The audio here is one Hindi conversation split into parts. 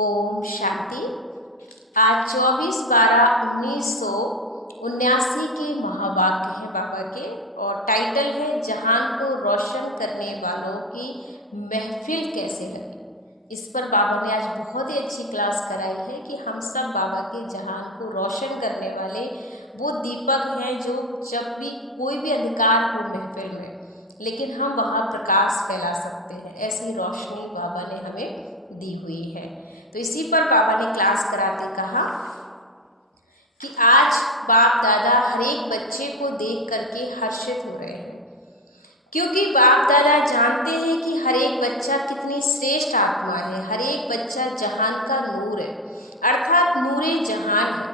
ओम शांति। आज 24/12/1979 के महावाक्य हैं बाबा के और टाइटल है जहान को रोशन करने वालों की महफिल कैसे लगी। इस पर बाबा ने आज बहुत ही अच्छी क्लास कराई है कि हम सब बाबा के जहान को रोशन करने वाले वो दीपक हैं जो जब भी कोई भी अंधकार हो महफिल में, लेकिन हम वहाँ प्रकाश फैला सकते हैं। ऐसी रोशनी बाबा ने हमें दी हुई है। तो इसी पर बाबा ने क्लास कराते कहा कि आज बाप दादा हर एक बच्चे को देख करके हर्षित हो रहे हैं, क्योंकि बाप दादा जानते हैं कि हर एक बच्चा कितनी श्रेष्ठ आत्मा है। हर एक बच्चा जहान का नूर है, अर्थात नूरे जहान है।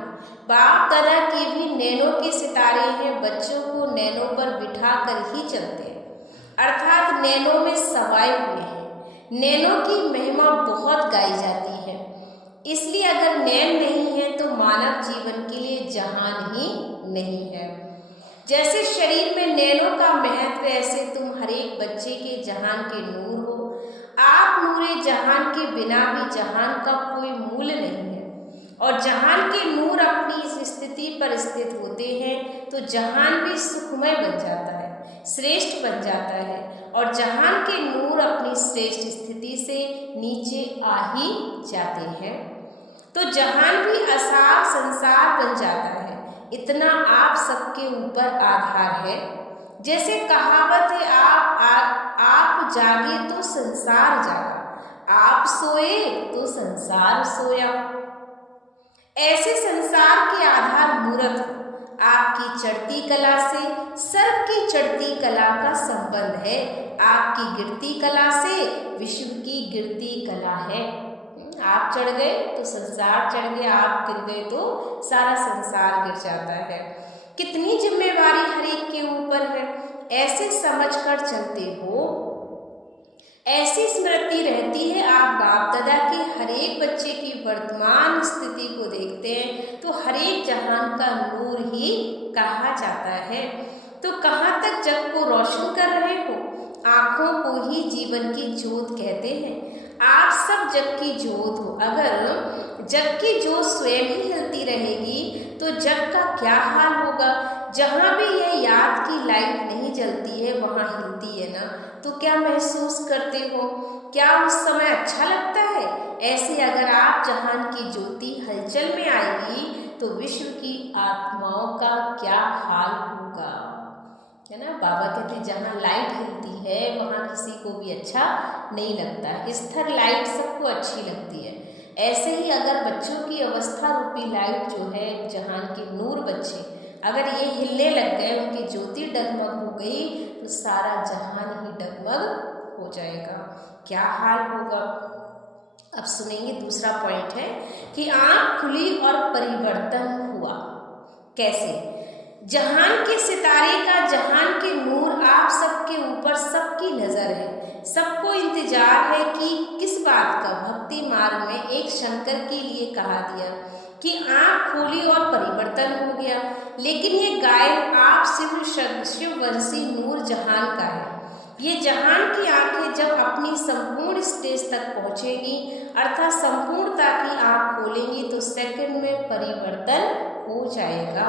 बाप दादा के भी नैनों के सितारे हैं, बच्चों को नैनों पर बिठा कर ही चलते हैं, अर्थात नैनों में समाये हुए हैं। नैनों की महिमा बहुत गाई जाती है, इसलिए अगर नैन नहीं है तो मानव जीवन के लिए जहान ही नहीं है। जैसे शरीर में नैनों का महत्व, ऐसे तुम हर एक बच्चे के जहान के नूर हो। आप नूरे जहान के बिना भी जहान का कोई मूल्य नहीं है, और जहान के नूर अपनी इस स्थिति पर स्थित होते हैं तो जहान भी सुखमय बन जाता है, श्रेष्ठ बन जाता है, और जहान के नूर अपनी श्रेष्ठ स्थिति से नीचे आ ही जाते हैं तो जहान भी असार संसार बन जाता है। इतना आप सबके ऊपर आधार है। जैसे कहावत है, आप जागे तो संसार जागा, आप सोए तो संसार सोया। ऐसे संसार के आधार मूर्त आपकी चढ़ती कला से सर्व की चढ़ती कला का संबंध है। आपकी गिरती कला से विश्व की गिरती कला है। आप चढ़ गए तो संसार चढ़ गया, आप गिर गए तो सारा संसार गिर जाता है। कितनी जिम्मेवारी हर एक के ऊपर है, ऐसे समझकर चलते हो। ऐसी स्मृति रहती है। आप बाप दादा के हर एक बच्चे की वर्तमान स्थिति को देखते हैं तो हर एक जहान का नूर ही कहा जाता है। तो कहाँ तक जग को रोशन कर रहे हो? आँखों को ही जीवन की जोत कहते हैं। आप सब जग की जोत हो। अगर जग की जोत स्वयं ही हिलती रहेगी तो जग का क्या हाल होगा। जहाँ भी यह याद की लाइट नहीं जलती है वहाँ हिलती है ना, तो क्या महसूस करते हो? क्या उस समय अच्छा लगता है? ऐसे अगर आप जहान की ज्योति हलचल में आएगी तो विश्व की आत्माओं का क्या हाल होगा, है ना। बाबा कहते जहाँ लाइट हिलती है वहाँ किसी को भी अच्छा नहीं लगता। स्थिर लाइट सबको अच्छी लगती है। ऐसे ही अगर बच्चों की अवस्था रूपी लाइट जो है, जहान के नूर बच्चे, अगर ये हिलने लग गए, उनकी ज्योति डगमग हो गई तो सारा जहान ही डगमग हो जाएगा। क्या हाल होगा? अब सुनेंगे। दूसरा पॉइंट है कि आँख खुली और परिवर्तन हुआ। कैसे? जहान के सितारे का, जहान के नूर आप सबके ऊपर, सबकी नज़र है, सबको इंतजार है कि किस बात का। भक्ति मार्ग में एक शंकर के लिए कहा दिया कि आँख खोली और परिवर्तन हो गया, लेकिन ये गायब आप शिववंशी नूर जहान का है। ये जहान की आँखें जब अपनी संपूर्ण स्टेज तक पहुँचेंगी, अर्थात संपूर्णता की आँख खोलेंगी तो सेकंड में परिवर्तन हो जाएगा।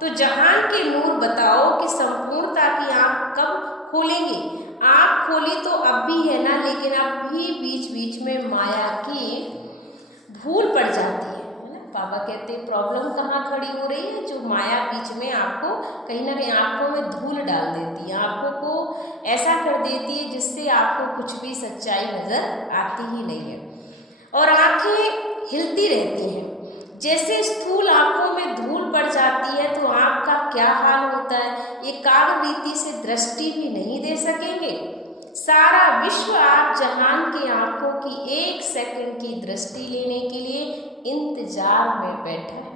तो जहान के नूर बताओ कि संपूर्णता की आँख कब खोलेंगे? आँख खोली तो अब भी है ना, लेकिन अब भी बीच बीच में माया की धूल पड़ जाती है ना। बाबा कहते हैं प्रॉब्लम कहाँ खड़ी हो रही है? जो माया बीच में आपको कहीं ना कहीं आँखों में धूल डाल देती है, आँखों को ऐसा कर देती है जिससे आपको कुछ भी सच्चाई नज़र आती ही नहीं है, और आँखें हिलती रहती हैं। जैसे स्थूल आँखों में धूल पड़ जाती है तो आँख का क्या हाल होता है? एकाग्र रीति से दृष्टि भी नहीं दे सकेंगे। सारा विश्व आप जहान की आँखों की एक सेकंड की दृष्टि लेने के लिए इंतजार में बैठा है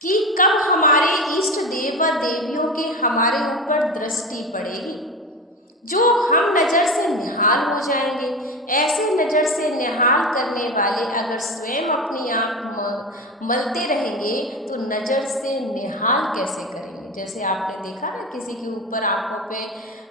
कि कब हमारे इष्ट देव व देवियों के हमारे ऊपर दृष्टि पड़ेगी, जो हम नज़र से निहाल हो जाएंगे। ऐसे नज़र से निहाल करने वाले अगर स्वयं अपनी आँख मलते रहेंगे तो नज़र से निहाल कैसे करेंगे? जैसे आपने देखा ना, किसी के ऊपर आँखों पे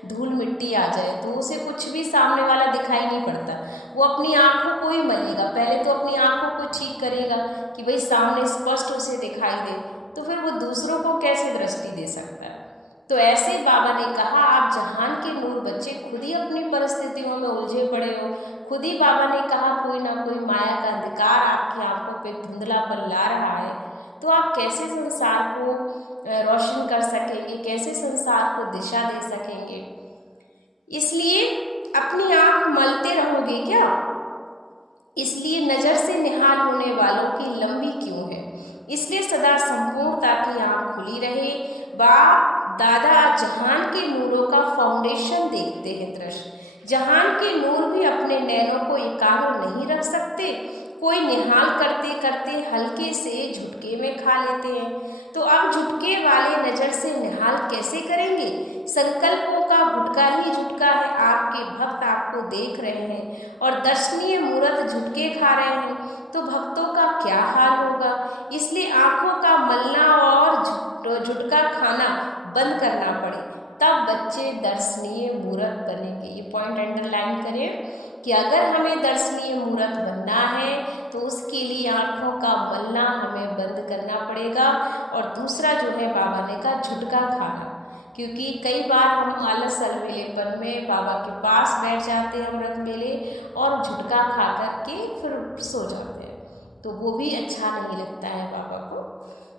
धूल मिट्टी आ जाए तो उसे कुछ भी सामने वाला दिखाई नहीं पड़ता, वो अपनी आँखों को ही मलेगा। पहले तो अपनी आँखों को ठीक करेगा कि भाई सामने स्पष्ट उसे दिखाई दे, तो फिर वो दूसरों को कैसे दृष्टि दे सकता है। तो ऐसे बाबा ने कहा, आप जहान के नूर बच्चे खुद ही अपनी परिस्थितियों में उलझे पड़े हो। खुद ही बाबा ने कहा कोई ना कोई माया का अंधकार आपकी आंखों पे धुंधलापन ला रहा है, तो आप कैसे संसार को रोशन कर सकेंगे, कैसे संसार को दिशा दे सकेंगे। इसलिए अपनी आंख मलते रहोगे क्या? इसलिए नजर से निहाल होने वालों की लंबी क्यों है। इसलिए सदा संपूर्णता की आंख खुली रहे। बाप दादा जहान के नूरों का फाउंडेशन देखते हैं दृश्य। जहान के नूर भी अपने नैनों को एकाग्र नहीं रख सकते। कोई निहाल करते करते हल्के से झुटके में खा लेते हैं। तो अब झुटके वाले नजर से निहाल कैसे करेंगे? संकल्पों का गुटका ही झुटका है। आपके भक्त आपको देख रहे हैं और दर्शनीय मूर्त झुटके खा रहे हैं, तो भक्तों का क्या हाल होगा। इसलिए आंखों का मलना और झुटका खाना बंद करना पड़े, तब बच्चे दर्शनीय मूर्त बनेंगे। ये पॉइंट अंडरलाइन करें कि अगर हमें दर्शनीय मूर्त बनना है तो उसके लिए आंखों का मलना हमें बंद करना पड़ेगा। और दूसरा जो है बाबा ने कहा झुटका खाना, क्योंकि कई बार हम आलस अलबेलेपन में बाबा के पास बैठ जाते हैं अमृत मेले और झुटका खा कर के फिर सो जाते हैं, तो वो भी अच्छा नहीं लगता है बाबा को।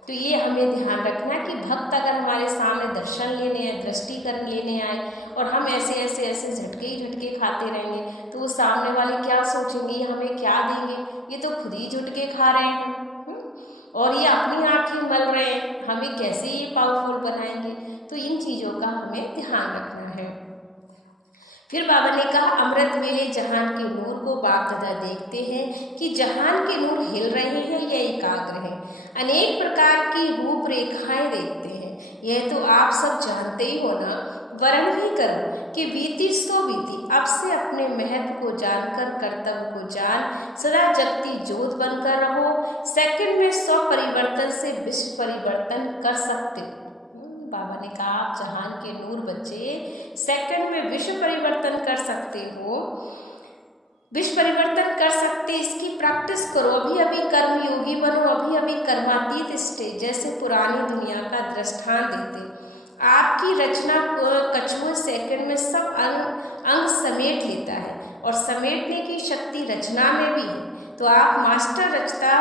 तो ये हमें ध्यान रखना कि भक्त अगर हमारे सामने दर्शन लेने आए, दृष्टि कर लेने आए और हम ऐसे ऐसे ऐसे झटके ही झटके खाते रहेंगे, तो वो सामने वाले क्या सोचेंगे, हमें क्या देंगे, ये तो खुद ही झटके खा रहे हैं और ये अपनी आँखें मल रहे हैं, हमें कैसे ये पावरफुल बनाएंगे। तो इन चीज़ों का हमें ध्यान रखना है। फिर बाबा ने कहा अमृत वेले जहान के नूर को बाप दादा देखते हैं कि जहान के नूर हिल रहे हैं या एकाग्र हैं। अनेक प्रकार की रूपरेखाएं देखते हैं, यह तो आप सब जानते ही हो ना। वर्ण भी करो कि बीती सो बीती, अब से अपने महत्व को जानकर कर्तव्य को जान, सदा जगती ज्योत बनकर रहो। सेकंड में 100 परिवर्तन से विश्व परिवर्तन कर सकते हो। बाबा ने कहा आप जहान के नूर बच्चे सेकंड में विश्व परिवर्तन कर सकते हो, विश्व परिवर्तन कर सकते, इसकी प्रैक्टिस करो। अभी अभी कर्म योगी बनो, अभी अभी कर्मातीत स्टेज जैसे पुरानी दुनिया का दृष्टांत देते। आपकी रचना कछुआ सेकंड में सब अंग समेट लेता है और समेटने की शक्ति रचना में भी है। तो आप मास्टर रचता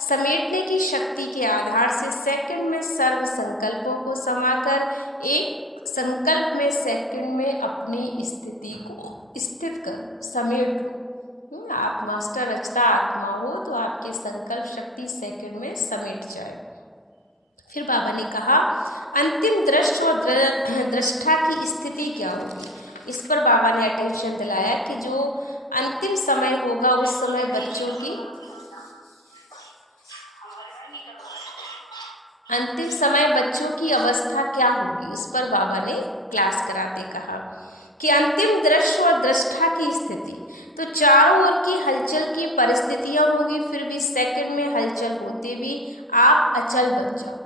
समेटने की शक्ति के आधार से सेकंड में सर्व संकल्पों को समाकर एक संकल्प में सेकंड में अपनी स्थिति को स्थित कर समेट। आप मास्टर रचता आत्मा हो तो आपके संकल्प शक्ति सेकंड में समेट जाए। फिर बाबा ने कहा अंतिम दृष्ट और दृष्टा की स्थिति क्या होगी। इस पर बाबा ने अटेंशन दिलाया कि जो अंतिम समय होगा उस समय बच्चों की अंतिम समय बच्चों की अवस्था क्या होगी। उस पर बाबा ने क्लास कराते कहा कि अंतिम दृश्य और दृष्टा की स्थिति, तो चारों ओर की हलचल की परिस्थितियां होगी, फिर भी सेकंड में हलचल होते भी आप अचल बन जाओ।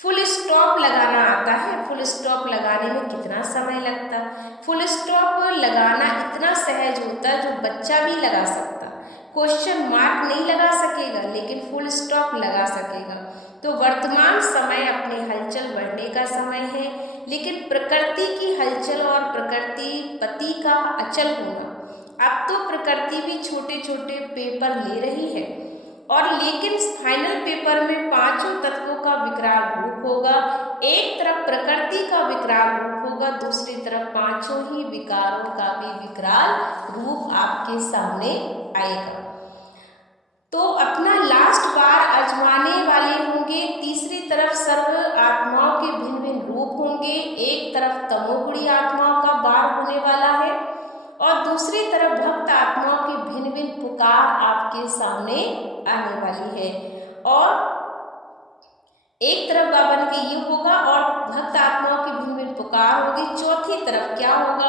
फुल स्टॉप लगाना आता है, फुल स्टॉप लगाने में कितना समय लगता है। फुल स्टॉप लगाना इतना सहज होता है जो बच्चा भी लगा सकता। क्वेश्चन मार्क नहीं लगा सकेगा लेकिन फुल स्टॉप लगा सकेगा। तो वर्तमान समय अपने हलचल बढ़ने का समय है, लेकिन प्रकृति की हलचल और प्रकृति पति का अचल होना। अब तो प्रकृति भी छोटे छोटे पेपर ले रही है और लेकिन फाइनल पेपर में पांचों तत्वों का विकराल रूप होगा। एक तरफ प्रकृति का विकराल रूप होगा, दूसरी तरफ पांचों ही विकारों का भी विकराल रूप आपके सामने आएगा। तो अपना लास्ट बार आजमाने वाले होंगे। तीसरी तरफ सर्व आत्माओं के भिन्न भिन्न रूप होंगे। एक तरफ तमोगुणी आत्माओं का बार होने वाला है और दूसरी तरफ भक्त आत्माओं की भिन्न भिन्न पुकार आपके सामने आने वाली है। और एक तरफ बाबा ने कहा ये होगा और भक्त आत्माओं की भिन्न भिन्न पुकार होगी। चौथी तरफ क्या होगा,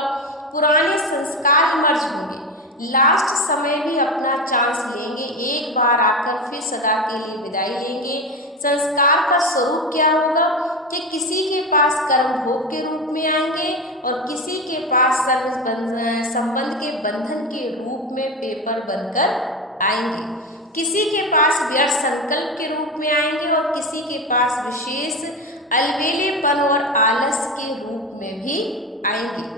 पुराने संस्कार मर्ज होंगे। लास्ट समय भी अपना चांस लेंगे, एक बार आकर फिर सदा के लिए विदाई लेंगे। संस्कार का स्वरूप क्या होगा कि किसी के पास कर्म भोग के रूप में आएंगे और किसी के पास संबंध के बंधन के रूप में पेपर बनकर आएंगे। किसी के पास व्यर्थ संकल्प के रूप में आएंगे और किसी के पास विशेष अलबेलेपन और आलस के रूप में भी आएंगे।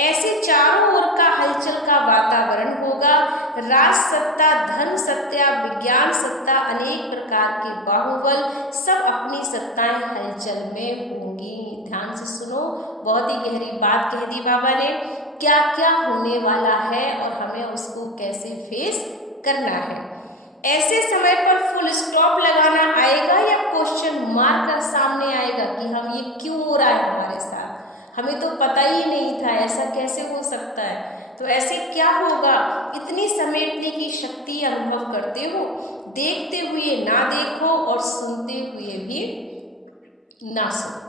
ऐसे चारों ओर का हलचल का वातावरण होगा। राज सत्ता, धर्म सत्ता, विज्ञान सत्ता, अनेक प्रकार के बाहुबल सब अपनी सत्ताएं हलचल में होंगी। ध्यान से सुनो, बहुत ही गहरी बात कह दी बाबा ने। क्या क्या होने वाला है और हमें उसको कैसे फेस करना है। ऐसे समय पर फुल स्टॉप लगाना आएगा या क्वेश्चन मार्क कर सामने आएगा कि हम ये क्यों हो रहा है हमारे साथ, हमें तो पता ही नहीं था, ऐसा कैसे हो सकता है। तो ऐसे क्या होगा, इतनी समेटने की शक्ति अनुभव करते हो, देखते हुए ना देखो और सुनते हुए भी ना सुनो।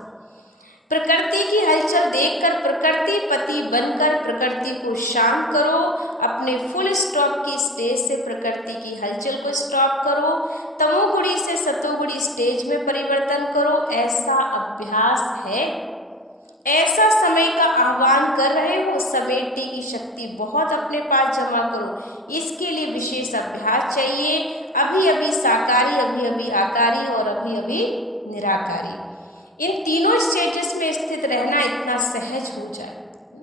प्रकृति की हलचल देखकर प्रकृति पति बनकर प्रकृति को शांत करो। अपने फुल स्टॉप की स्टेज से प्रकृति की हलचल को स्टॉप करो। तमोगुणी से सतोगुणी स्टेज में परिवर्तन करो। ऐसा अभ्यास है, ऐसा समय का आह्वान कर रहे हो। समेटने की शक्ति बहुत अपने पास जमा करो। इसके लिए विशेष अभ्यास चाहिए। अभी अभी साकारी, अभी अभी आकारी और अभी अभी निराकारी, इन तीनों स्टेजेस में स्थित रहना इतना सहज हो जाए।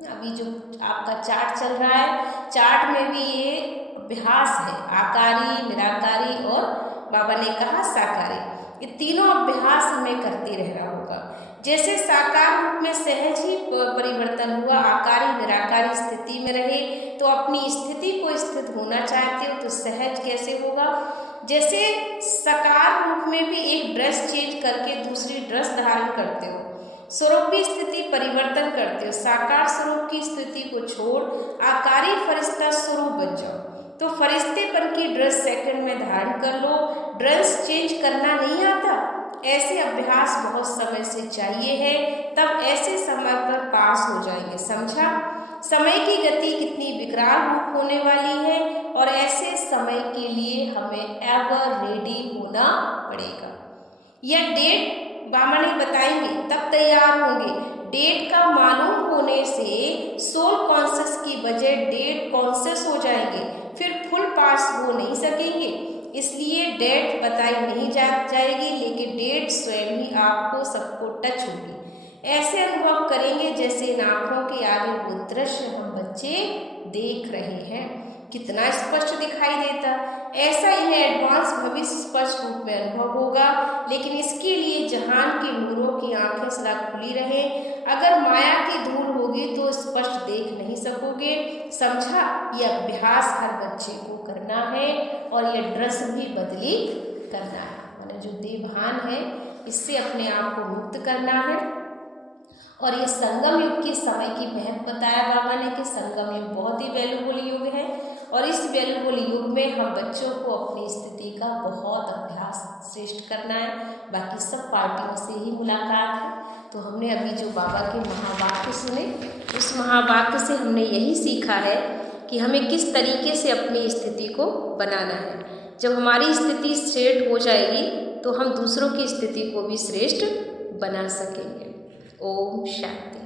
अभी जो आपका चार्ट चल रहा है, चार्ट में भी ये अभ्यास है, आकारी, निराकारी और बाबा ने कहा साकारी। ये तीनों अभ्यास हमें करते रहना होगा। जैसे साकार रूप में सहज ही परिवर्तन हुआ, आकारी निराकारी स्थिति में रहे, तो अपनी स्थिति को स्थित होना चाहते हो तो सहज कैसे होगा। जैसे साकार रूप में भी एक ड्रेस चेंज करके दूसरी ड्रेस धारण करते हो, स्वरूप की स्थिति परिवर्तन करते हो, साकार स्वरूप की स्थिति को छोड़ आकारी फरिश्ता स्वरूप बन जाओ, तो फरिश्तेपन की ड्रेस सेकंड में धारण कर लो। ड्रेस चेंज करना नहीं आता, ऐसे अभ्यास बहुत समय से चाहिए है, तब ऐसे समय पर पास हो जाएंगे। समझा, समय की गति कितनी विकराल रूप होने वाली है और ऐसे समय के लिए हमें एवर रेडी होना पड़ेगा। यह डेट बाबा ने बताएंगे तब तैयार होंगे। डेट का मालूम होने से सोल कॉन्शियस की बजाय डेट कॉन्शियस हो जाएंगे, फिर फुल पास हो नहीं सकेंगे। इसलिए डेट बताई नहीं जाएगी, लेकिन डेट स्वयं ही आपको सबको टच होगी। ऐसे अनुभव करेंगे जैसे इन आँखों के आगे वो दृश्य हम बच्चे देख रहे हैं, कितना स्पष्ट दिखाई देता। ऐसा इन्हें एडवांस भविष्य स्पष्ट रूप में अनुभव होगा, लेकिन इसके लिए जहान के नूरों की आंखें सदा खुली रहे। अगर माया की धूल होगी तो स्पष्ट देख नहीं सकोगे। समझा, यह अभ्यास हर बच्चे को करना है और यह ड्रेस भी बदली करना है, माने जो देवभान है इससे अपने आप को मुक्त करना है। और ये संगम युग के समय की महत्व बताया बाबा ने कि संगम युग बहुत ही वैल्यूबल युग है और इस वैल्यूबल युग में हम बच्चों को अपनी स्थिति का बहुत अभ्यास श्रेष्ठ करना है। बाकी सब पार्टियों से ही मुलाकात है। तो हमने अभी जो बाबा के महावाक्य सुने, उस महावाक्य से हमने यही सीखा है कि हमें किस तरीके से अपनी स्थिति को बनाना है। जब हमारी स्थिति श्रेष्ठ हो जाएगी तो हम दूसरों की स्थिति को भी श्रेष्ठ बना सकेंगे। ओम शांति।